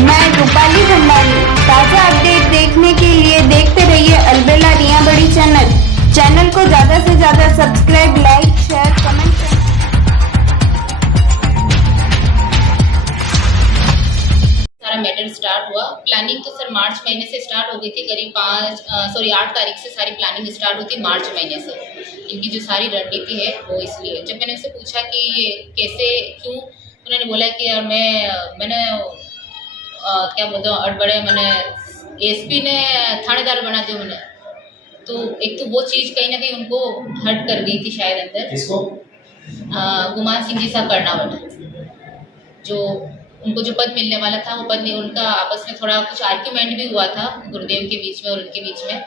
मैं रूपाली भंडारी। ताज़ा अपडेट देखने के लिए देखते रहिए अलबेला रिया बड़ी चैनल को ज़्यादा से ज़्यादा सब्सक्राइब, लाइक, शेयर, कमेंट करें। सारा मैटर स्टार्ट हुआ। प्लानिंग तो सर मार्च महीने से स्टार्ट हो गई थी, करीब 8 तारीख से सारी प्लानिंग स्टार्ट हुई थी मार्च महीने से। इनकी जो सारी रणनीति है वो इसलिए, जब मैंने उनसे पूछा कि ये कैसे क्यों, उन्होंने बोला कि यार मैंने क्या बोलते हैं अड़बड़े, मैंने एसपी ने थानेदार बना दिया मैंने। तो एक तो वो चीज़ कहीं ना कहीं उनको हर्ट कर गई थी शायद अंदर। किसको? गुमान सिंह जी साहब कर्नावट, जो उनको जो पद मिलने वाला था वो पद नहीं, उनका आपस में थोड़ा कुछ आर्ग्यूमेंट भी हुआ था गुरुदेव के बीच में और उनके बीच में।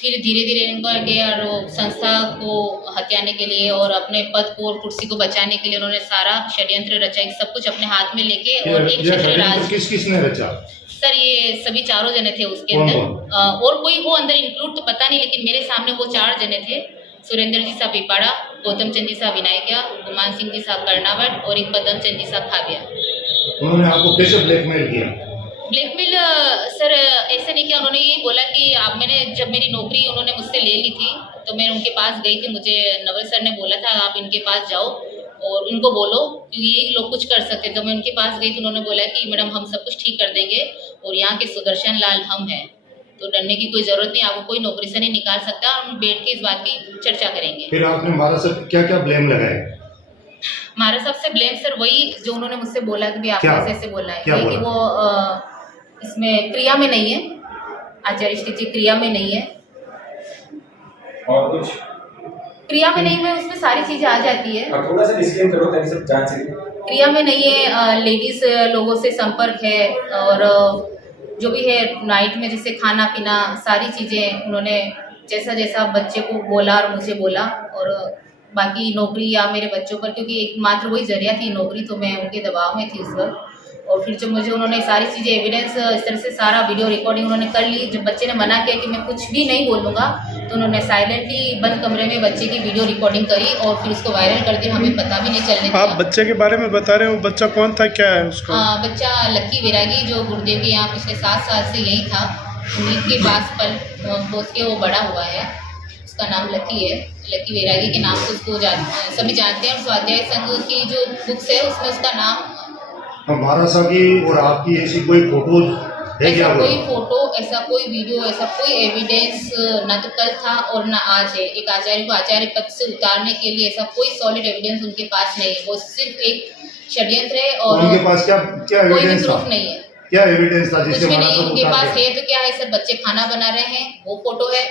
फिर धीरे धीरे इनको आगे और संस्था को हथियाने के लिए और अपने पद को और कुर्सी को बचाने के लिए उन्होंने सारा षड्यंत्र रचा, सब कुछ अपने हाथ में लेके। और एक छत्र राज किसने रचा? सर ये सभी चारों जने थे उसके अंदर, और कोई वो अंदर इंक्लूड तो पता नहीं, लेकिन मेरे सामने वो 4 जने थे। सुरेंद्र जी साहब पिपाड़ा, गौतम चंद जी साहब विनायकिया, गुमान सिंह जी साहब कर्नावट और एक पदम चंद जी साहब खाबिया। उन्होंने आपको कैसे ब्लैकमेल किया? ब्लैकमेल सर ऐसे नहीं किया, उन्होंने यही बोला कि जब मेरी नौकरी उन्होंने मुझसे ले ली थी तो मैं उनके पास गई थी, मुझे नवल सर ने बोला था आप इनके पास जाओ और इनको बोलो कि यही लोग कुछ कर सकते। तो मैं उनके पास गई तो उन्होंने बोला कि मैडम हम सब कुछ ठीक कर देंगे और यहाँ के सुदर्शन लाल हम हैं, तो डरने की कोई जरूरत नहीं, आपको कोई नौकरी से नहीं निकाल सकता। हम बैठ के इस बात की चर्चा करेंगे। फिर आपने महाराज साहब क्या क्या ब्लेम लगाए? महाराज साहब से ब्लेम सर वही जो उन्होंने मुझसे बोला कि आपको ऐसे बोला है कि वो इसमें क्रिया में नहीं है, आचार्य श्री जी क्रिया में नहीं है। और कुछ क्रिया में नहीं है, उसमें सारी चीजें आ जाती है। अब थोड़ा सा डिस्क्लेम करो ताकि सब जान सकें। क्रिया में नहीं है, लेडीज लोगों से संपर्क है और जो भी है नाइट में जैसे खाना पीना सारी चीजें उन्होंने जैसा जैसा बच्चे को बोला और मुझे बोला, और बाकी नौकरी या मेरे बच्चों पर, क्योंकि एकमात्र वही जरिया थी नौकरी, तो मैं उनके दबाव में थी उस वक्त। और फिर जब मुझे उन्होंने सारी चीज़ें एविडेंस इस तरह से सारा वीडियो रिकॉर्डिंग उन्होंने कर ली, जब बच्चे ने मना किया कि मैं कुछ भी नहीं बोलूँगा तो उन्होंने साइलेंटली बंद कमरे में बच्चे की वीडियो रिकॉर्डिंग करी और फिर उसको वायरल कर दिया, हमें पता भी नहीं चलने दिया। आप बच्चे के बारे में बता रहे हो, बच्चा कौन था, क्या है उसका? बच्चा लक्की वैरागी, जो गुरुदेव के यहाँ पिछले 7 साल से यही था, उन्हीं के पास पल के वो बड़ा हुआ है। उसका नाम लकी है, लकी वैरागी के नाम से उसको सभी जानते हैं। और स्वाध्याय संघ की जो बुक्स है उसमें उसका नाम महाराज साहब की और आपकी ऐसी कोई फोटो है क्या? कोई फोटो, ऐसा कोई वीडियो, ऐसा कोई एविडेंस ना तो कल था और ना आज है। एक आचार्य को आचार्य पद से उतारने के लिए ऐसा कोई सॉलिड एविडेंस उनके पास नहीं है, वो सिर्फ एक षड्यंत्र है। और उनके पास क्या एविडेंस प्रूफ नहीं है, क्या एविडेंस था कुछ भी नहीं उनके पास है। तो क्या है सर, बच्चे खाना बना रहे हैं वो फोटो है,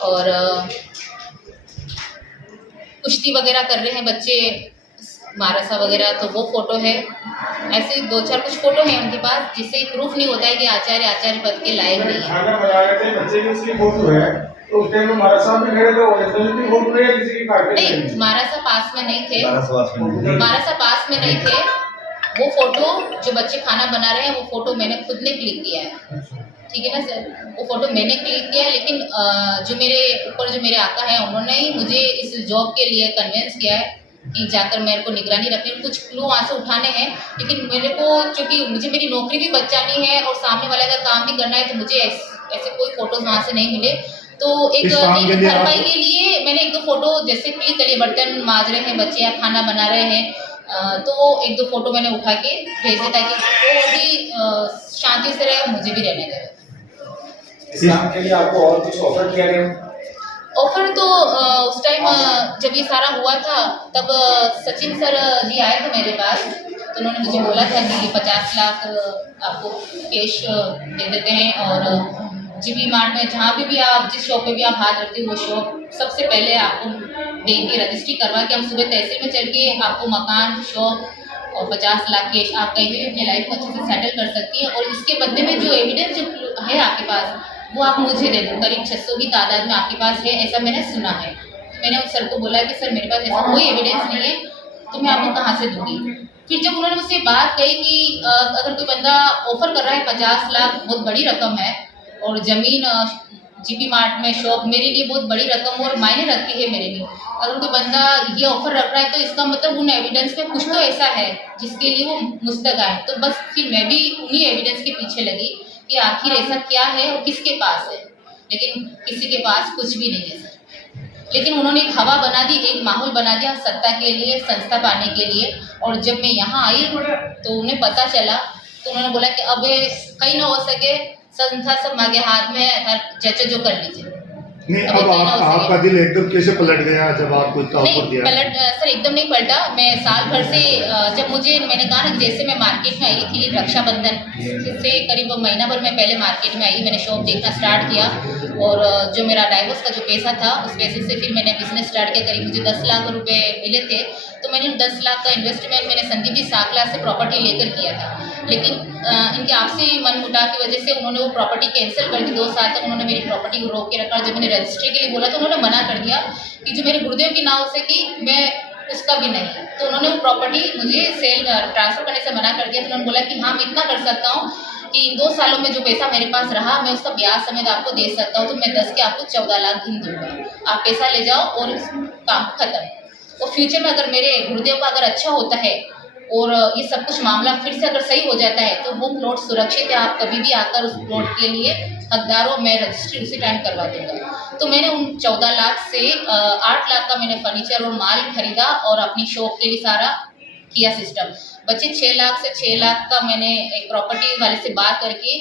और कुश्ती वगैरह कर रहे हैं बच्चे मारसा वगैरह, तो वो फोटो है। ऐसे 2-4 कुछ फोटो है उनके पास, जिससे प्रूफ नहीं होता है कि आचार्य पद के लायक नहीं है। खाना बना रहे थे बच्चे की उसकी फोटो है, तो उस टाइम में महाराज साहब भी खड़े थे, ओरिजिनल की फोटो है किसी की काटे नहीं, मारसा पास में नहीं थे, मारसा पास में नहीं थे। वो फोटो जो बच्चे खाना बना रहे हैं वो फोटो मैंने खुद ने क्लिक किया है, ठीक है ना सर, वो फोटो मैंने क्लिक किया है। लेकिन जो मेरे ऊपर जो मेरे आका है उन्होंने ही मुझे इस जॉब के लिए कन्विंस किया है कि जाकर मेरे को निगरानी रखनी, कुछ क्लू वहाँ से उठाने हैं। लेकिन मेरे को चूंकि मुझे मेरी नौकरी भी बचानी है और सामने वाले का काम भी करना है, तो मुझे ऐसे कोई फोटोज वहाँ से नहीं मिले। तो एक भरपाई के लिए मैंने 1-2 फोटो जैसे क्लिक करिए, बर्तन माज रहे हैं बच्चे या खाना बना रहे हैं, तो 1-2 फोटो मैंने उठा के भेजे ताकि वो भी शांति से रहे, मुझे भी रहने दें। इस काम के लिए आपको और कुछ ऑफर किया गया? ऑफर तो उस टाइम जब ये सारा हुआ था तब सचिन सर जी आए थे मेरे पास, तो उन्होंने मुझे बोला था कि 50 लाख आपको कैश दे देते हैं, और जीबी मार्ट में जहाँ भी आप जिस शॉप पे भी आप हाथ रखते हो वो शॉप सबसे पहले आपको देंगे, रजिस्ट्री करवा के हम सुबह तहसील में चल के आपको मकान, शॉप और 50 लाख कैश आप कहीं भी अपनी लाइफ को अच्छे से सेटल कर सकती हैं। और इसके बदले में जो एविडेंस जो है आपके पास वो आप मुझे दे दो, करीब 600 की तादाद में आपके पास है, ऐसा मैंने सुना है। मैंने उस सर को बोला कि सर मेरे पास ऐसा कोई एविडेंस नहीं है, तो मैं आपको कहाँ से दूंगी। फिर जब उन्होंने मुझसे बात कही कि अगर कोई बंदा ऑफर कर रहा है 50 लाख, बहुत बड़ी रकम है, और ज़मीन जीपी मार्ट में शॉप मेरे लिए बहुत बड़ी रकम और मायने रखती है मेरे लिए। अगर कोई बंदा ये ऑफर रख रहा है तो इसका मतलब उन एविडेंस में कुछ तो ऐसा है जिसके लिए वो मुस्तक आए। तो बस फिर मैं भी उन्हीं एविडेंस के पीछे लगी कि आखिर ऐसा क्या है और किसके पास है, लेकिन किसी के पास कुछ भी नहीं है सर। लेकिन उन्होंने एक हवा बना दी, एक माहौल बना दिया सत्ता के लिए, संस्था पाने के लिए। और जब मैं यहाँ आई तो उन्हें पता चला तो उन्होंने बोला कि अब कहीं ना हो सके संस्था सब मांगे हाथ में जैसे जो कर लीजिए। नहीं, अब आपका दिल एकदम कैसे पलट गया जब आपको इतना ऑफर दिया? पलट सर एकदम नहीं पलटा। मैं साल भर से जब मैंने कहा ना जैसे मैं मार्केट में आई थी रक्षाबंधन से करीब महीना भर मैं पहले मार्केट में आई, मैंने शॉप देखना स्टार्ट किया और जो मेरा डाइवोर्स का जो पैसा था उस पैसे से फिर मैंने बिजनेस स्टार्ट किया। करीब मुझे 10 लाख रुपए मिले थे तो मैंने 10 लाख का इन्वेस्टमेंट मैंने संदीप जी साकला से प्रॉपर्टी लेकर किया था। लेकिन इनके आपसी मनमुटाव की वजह से उन्होंने वो प्रॉपर्टी कैंसिल कर दी। 2 साल तक उन्होंने मेरी प्रॉपर्टी को रोक के रखा। जब मैंने रजिस्ट्री के लिए बोला तो उन्होंने मना कर दिया कि जो मेरे गुरुदेव की ना हो सकी मैं उसका भी नहीं। तो उन्होंने वो प्रॉपर्टी मुझे सेल ट्रांसफर करने से मना कर दिया। तो उन्होंने बोला कि हाँ मैं इतना कर सकता हूँ कि इन 2 सालों में जो पैसा मेरे पास रहा मैं उसका ब्याज समेत आपको दे सकता हूँ। तो मैं 10 के आपको 14 लाख गिन दूंगा, आप पैसा ले जाओ और काम खत्म। और फ्यूचर में अगर मेरे गुरुदेव का अगर अच्छा होता है और ये सब कुछ मामला फिर से अगर सही हो जाता है तो वो प्लॉट सुरक्षित है, आप कभी भी आकर उस प्लॉट के लिए हकदार हो, मैं रजिस्ट्री उसी टाइम करवा दूंगा। तो मैंने उन 14 लाख से 8 लाख का मैंने फर्नीचर और माल खरीदा और अपनी शॉप के लिए सारा किया सिस्टम। बचे 6 लाख से 6 लाख का मैंने एक प्रॉपर्टी वाले से बात करके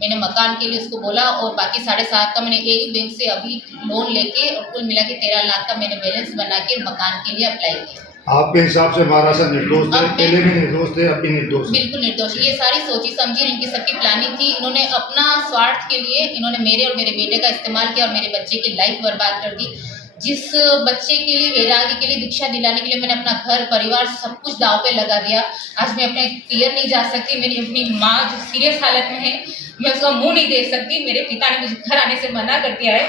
मैंने मकान के लिए उसको बोला और बाकी 7.5 का मैंने एक बैंक से अभी लोन लेके और कुल मिला के 13 लाख का मैंने बैलेंस बना के मकान के लिए अप्लाई किया। आपके हिसाब से महाराष्ट्र निर्दोष थे? पहले भी निर्दोष थे, अब भी निर्दोष? बिल्कुल निर्दोष। ये सारी सोची समझी इनकी सबकी प्लानिंग थी। इन्होंने अपना स्वार्थ के लिए इन्होंने मेरे और मेरे बेटे का इस्तेमाल किया और मेरे बच्चे की लाइफ बर्बाद कर दी। जिस बच्चे के लिए वैराग्य के लिए दीक्षा दिलाने के लिए मैंने अपना घर परिवार सब कुछ दांव पे लगा दिया। आज मैं अपने पियर नहीं जा सकती, मेरी अपनी माँ जो सीरियस हालत में है मैं उसका मुंह नहीं देख सकती। मेरे पिता ने मुझे घर आने से मना कर दिया है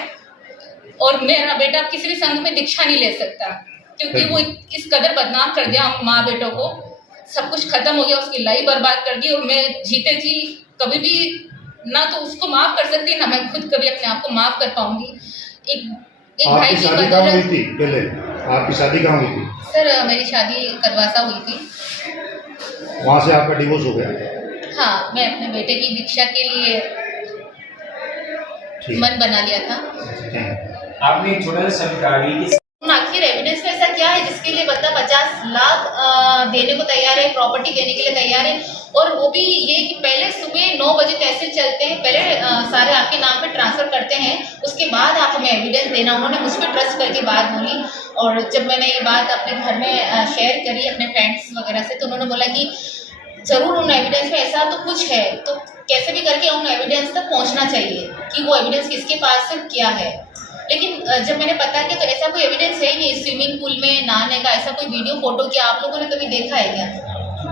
और मेरा बेटा किसी भी संघ में दीक्षा नहीं ले सकता क्योंकि वो इस कदर बदनाम कर दिया हम माँ बेटों को। सब कुछ खत्म हो गया, उसकी लाइफ बर्बाद कर दी और मैं जीते जी कभी भी ना तो उसको माफ कर सकती ना मैं खुद कभी अपने आप को माफ कर पाऊंगी। एक भाई की शादी कहाँ हुई थी? पहले आपकी शादी कहाँ हुई थी? सर मेरी शादी कदवासा हुई थी। वहाँ से आपका डिवोर्स हो गया? हाँ, मैं अपने बेटे की दीक्षा के लिए मन बना लिया था। आपने एक छोटा सा सरकारी आखिर एविडेंस में ऐसा क्या है जिसके लिए बंदा 50 लाख देने को तैयार है, प्रॉपर्टी देने के लिए तैयार है। और वो भी ये कि पहले सुबह 9 बजे तहसील चलते हैं, पहले सारे आपके नाम पे ट्रांसफर करते हैं, उसके बाद आप हमें एविडेंस देना। उन्होंने मुझ पर ट्रस्ट करके बात बोली और जब मैंने ये बात अपने घर में शेयर करी अपने फ्रेंड्स वगैरह से तो उन्होंने बोला कि जरूर उन एविडेंस में ऐसा तो कुछ है, तो कैसे भी करके उन एविडेंस तक पहुंचना चाहिए कि वो एविडेंस किसके पास है क्या है। लेकिन जब मैंने पता किया तो ऐसा कोई एविडेंस है ही नहीं। स्विमिंग पूल में नहाने का ऐसा कोई वीडियो फोटो क्या आप लोगों ने कभी देखा है क्या?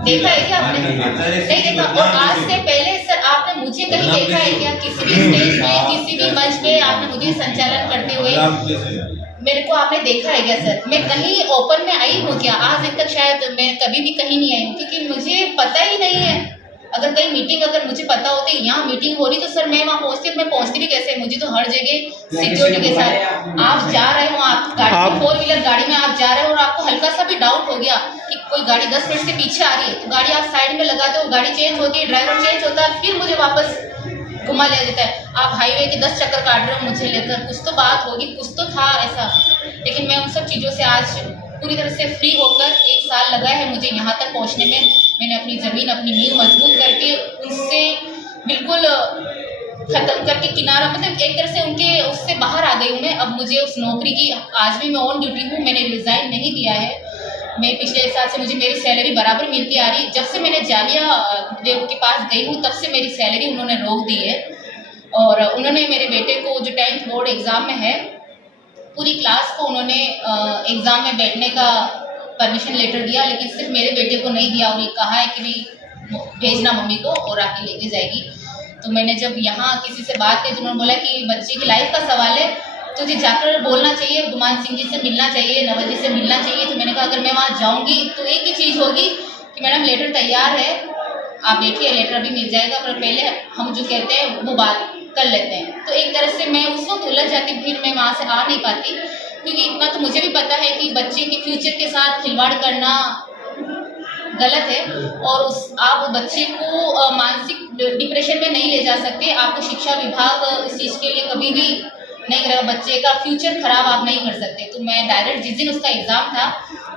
देखा है क्या आपने? नहीं देखा। और आज से पहले सर आपने मुझे कहीं देखा है क्या? किसी भी स्टेज पे किसी भी मंच पे आपने मुझे संचालन करते हुए मेरे को आपने देखा है क्या सर? मैं कहीं ओपन में आई हूँ क्या? आज तक शायद मैं कभी भी कहीं नहीं आई हूँ क्योंकि मुझे पता ही नहीं है। अगर कहीं मीटिंग अगर मुझे पता होती यहाँ मीटिंग हो रही तो सर मैं वहाँ पहुँचती, मैं पहुँचती भी कैसे? मुझे तो हर जगह सिक्योरिटी के साथ आप जा रहे हो, आप गाड़ी 4 व्हीलर गाड़ी में आप जा रहे हो और आपको हल्का सा भी डाउट हो गया कि कोई गाड़ी 10 मिनट से पीछे आ रही है तो गाड़ी आप साइड में लगाते हो, गाड़ी चेंज होती है, ड्राइवर चेंज होता है, फिर मुझे वापस घुमा लिया जाता है। आप हाईवे के 10 चक्कर काट रहे हो मुझे लेकर, कुछ तो बात होगी, कुछ तो था ऐसा। लेकिन मैं उन सब चीज़ों से आज पूरी तरह से फ्री होकर 1 साल लगा है मुझे यहाँ तक पहुँचने में। मैंने अपनी ज़मीन अपनी नींव मजबूत करके उनसे बिल्कुल ख़त्म करके किनारा मतलब एक तरह से उनके उससे बाहर आ गई हूँ मैं। अब मुझे उस नौकरी की आज भी मैं ऑन ड्यूटी हूँ, मैंने रिज़ाइन नहीं दिया है। मैं पिछले 1 साल से मुझे मेरी सैलरी बराबर मिलती आ रही। जब से मैंने जालिया देव के पास गई हूँ तब से मेरी सैलरी उन्होंने रोक दी है। और उन्होंने मेरे बेटे को जो 10th बोर्ड एग्ज़ाम में है पूरी क्लास को उन्होंने एग्ज़ाम में बैठने का परमिशन लेटर दिया, लेकिन सिर्फ मेरे बेटे को नहीं दिया और ये कहा है कि भाई भेजना मम्मी को और आके लेके जाएगी। तो मैंने जब यहाँ किसी से बात की तो उन्होंने बोला कि बच्चे की लाइफ का सवाल है, तुझे जाकर बोलना चाहिए, गुमान सिंह जी से मिलना चाहिए, नवल जी से मिलना चाहिए। तो मैंने कहा अगर मैं वहाँ जाऊँगी तो एक ही चीज़ होगी कि मैडम लेटर तैयार है, आप बैठिए, लेटर भी मिल जाएगा, पर पहले हम जो कहते हैं वो बात कर लेते हैं। तो एक तरह से मैं उस वक्त उलझ जाती, फिर मैं वहाँ से आ नहीं पाती, क्योंकि इतना तो मुझे भी पता है कि बच्चे के फ्यूचर के साथ खिलवाड़ करना गलत है, और आप बच्चे को मानसिक डिप्रेशन में नहीं ले जा सकते। आपको शिक्षा विभाग इस चीज़ के लिए कभी भी नहीं करेगा, बच्चे का फ्यूचर खराब आप नहीं कर सकते। तो मैं डायरेक्ट जिस दिन उसका एग्ज़ाम था,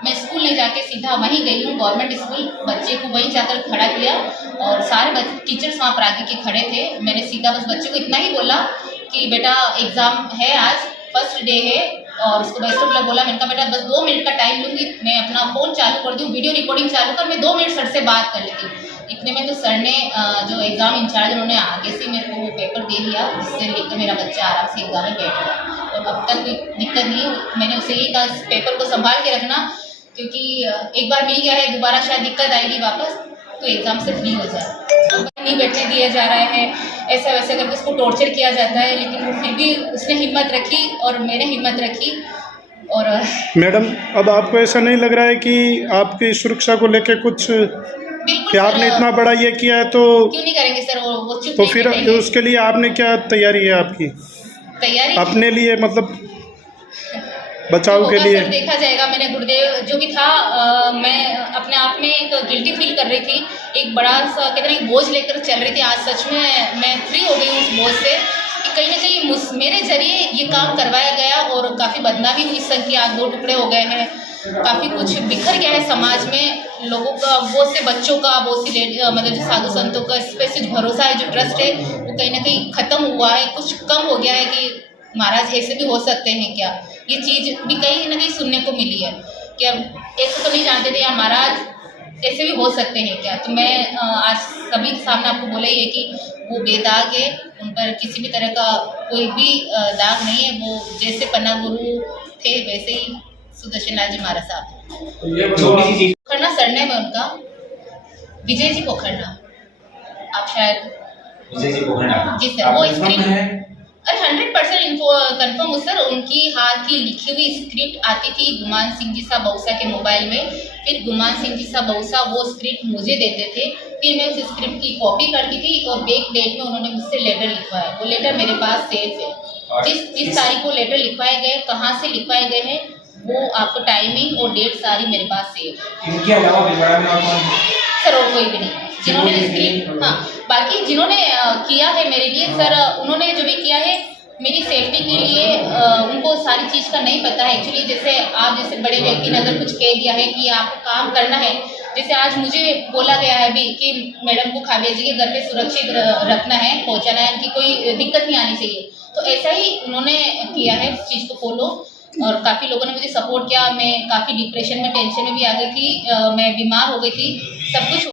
मैं स्कूल नहीं जाके सीधा वहीं गई हूँ, गवर्नमेंट स्कूल, बच्चे को वहीं जाकर खड़ा किया और सारे टीचर्स वहाँ पर आगे के खड़े थे। मैंने सीधा बस बच्चे को इतना ही बोला कि बेटा एग्ज़ाम है, आज फर्स्ट डे है, और उसको बेस्ट ऑफ लक बोला। मैंने कहा बेटा बस 2 मिनट का टाइम लूँगी, मैं अपना फ़ोन चालू कर दूँ, वीडियो रिकॉर्डिंग चालू कर, मैं 2 मिनट सर से बात कर लेती हूँ। इतने में तो सर ने जो एग्ज़ाम इंचार्ज उन्होंने आगे से मेरे को वो पेपर दे दिया, जिससे लेकर मेरा बच्चा आराम से एग्ज़ाम में बैठ गया, और अब तक कोई दिक्कत नहीं है। मैंने उसे ये कहा इस पेपर को संभाल के रखना, क्योंकि एक बार मिल गया है, दोबारा शायद दिक्कत आएगी वापस, तो एग्ज़ाम से फ्री हो जाए। नहीं बैठने दिया जा रहा है, ऐसा वैसा करके उसको टॉर्चर किया जाता है, लेकिन वो फिर भी उसने हिम्मत रखी और मैंने हिम्मत रखी। और मैडम, अब आपको ऐसा नहीं लग रहा है कि आपकी सुरक्षा को लेके कुछ, कि आपने इतना बड़ा ये किया है तो क्यों नहीं करेंगे सर, वो चुप तो नहीं फिर बैठेंगे। उसके लिए आपने क्या तैयारी है आपकी, तैयारी अपने लिए, मतलब बचाव होगा के लिए? सर, देखा जाएगा। मैंने गुरुदेव जो भी था, मैं अपने आप में एक गिल्टी फील कर रही थी, एक बड़ा सा कहते हैं बोझ लेकर चल रही थी। आज सच में मैं फ्री हो गई हूँ उस बोझ से, कि कहीं ना कहीं मेरे जरिए ये काम करवाया गया, और काफ़ी बदनामी हुई, संख्या 2 टुकड़े हो गए हैं, काफ़ी कुछ बिखर गया है समाज में, लोगों का बहुत से बच्चों का, बहुत सी मतलब जो साधु संतों का इस पे से ट्रस्ट है, वो कहीं ना कहीं ख़त्म हुआ है, कुछ कम हो गया है कि महाराज ऐसे भी हो सकते हैं क्या, ये चीज़ भी कहीं ना कहीं सुनने को मिली है कि अब ऐसे तो नहीं जानते थे, या महाराज ऐसे भी हो सकते हैं क्या। तो मैं आज सभी के सामने आपको बोला ही है कि वो बेदाग है, उन पर किसी भी तरह का कोई भी दाग नहीं है, वो जैसे पन्ना गुरु थे वैसे ही सुदर्शन लाल जी महाराज साहब। छोटी सी चीज पोखरना सरनेम है उनका, विजय जी पोखरना, आप शायद विजय जी पोखरना जी सर, वो स्क्रिप्ट है। अरे 100% कन्फर्म हूँ सर। उनकी हाथ की लिखी हुई स्क्रिप्ट आती थी गुमान सिंह जी साहब बउसा के मोबाइल में, फिर गुमान सिंह जी साहब बउसा वो स्क्रिप्ट मुझे देते थे, फिर मैं उस स्क्रिप्ट की कॉपी करती थी, और बैक डेट में उन्होंने मुझसे लेटर लिखवाया। वो लेटर मेरे पास सेफ है, जिस तारीख को लेटर लिखवाए गए, कहाँ से लिखवाए गए हैं, वो आपको टाइमिंग और डेट सारी मेरे पास सेफ है। इनके अलावा भिलवाड़ा में और कौन? सर और कोई भी नहीं, जिन्होंने स्क्रिप्ट, हाँ बाकी जिन्होंने किया है मेरे लिए सर, उन्होंने जो भी किया है मेरी सेफ्टी के लिए, उनको सारी चीज़ का नहीं पता है एक्चुअली। जैसे आप जैसे बड़े व्यक्ति ने अगर कुछ कह दिया है कि आपको काम करना है, जैसे आज मुझे बोला गया है अभी कि मैडम को खाविया जी के घर पे सुरक्षित रखना है, पहुंचाना है, कि कोई दिक्कत नहीं आनी चाहिए, तो ऐसा ही उन्होंने किया है उस चीज़ को फॉलो। और काफ़ी लोगों ने मुझे सपोर्ट किया, मैं काफ़ी डिप्रेशन में, टेंशन में भी आ गई थी, मैं बीमार हो गई थी, सब कुछ